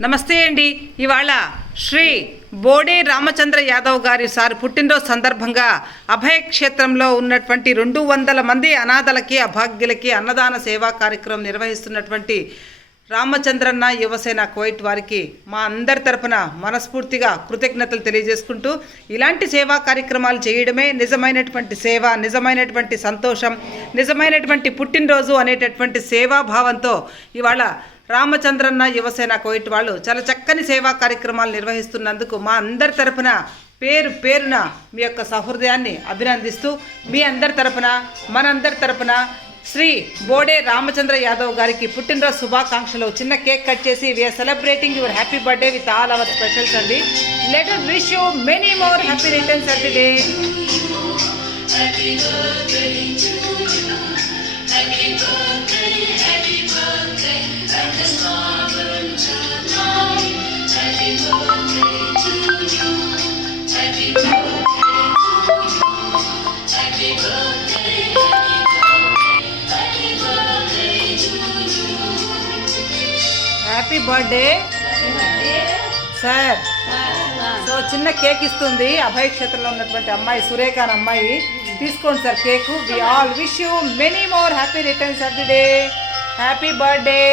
నమస్తే అండి. ఇవాళ శ్రీ బోడే రామచంద్ర యాదవ్ గారి సార్ పుట్టినరోజు సందర్భంగా అభయ క్షేత్రంలో ఉన్నటువంటి రెండు వందల మంది అనాథలకి అభాగ్యులకి అన్నదాన సేవా కార్యక్రమం నిర్వహిస్తున్నటువంటి రామచంద్రన్న యువసేన కోయిట్ వారికి మా అందరి తరపున మనస్ఫూర్తిగా కృతజ్ఞతలు తెలియజేసుకుంటూ ఇలాంటి సేవా కార్యక్రమాలు చేయడమే నిజమైనటువంటి సేవ నిజమైనటువంటి సంతోషం నిజమైనటువంటి పుట్టినరోజు అనేటటువంటి సేవాభావంతో ఇవాళ రామచంద్రన్న యువసేన కోయిట్ వాళ్ళు చాలా చక్కని సేవా కార్యక్రమాలు నిర్వహిస్తున్నందుకు మా అందరి తరపున పేరు పేరున మీ యొక్క సహృదయాన్ని అభినందిస్తూ మీ అందరి తరపున మనందరి తరపున శ్రీ బోడే రామచంద్ర యాదవ్ గారికి పుట్టినరోజు శుభాకాంక్షలు. చిన్న కేక్ కట్ చేసి we are celebrating your happy birthday with all our specials అండి. Let wish you many more happy returns of the day happy birthday. Sir so చిన్న కేక్ ఇస్తుంది. అభయ క్షేత్రంలో ఉన్నటువంటి అమ్మాయి సురేఖ అమ్మాయి. తీసుకోండి sir cake. We all wish you many more happy returns of the day happy birthday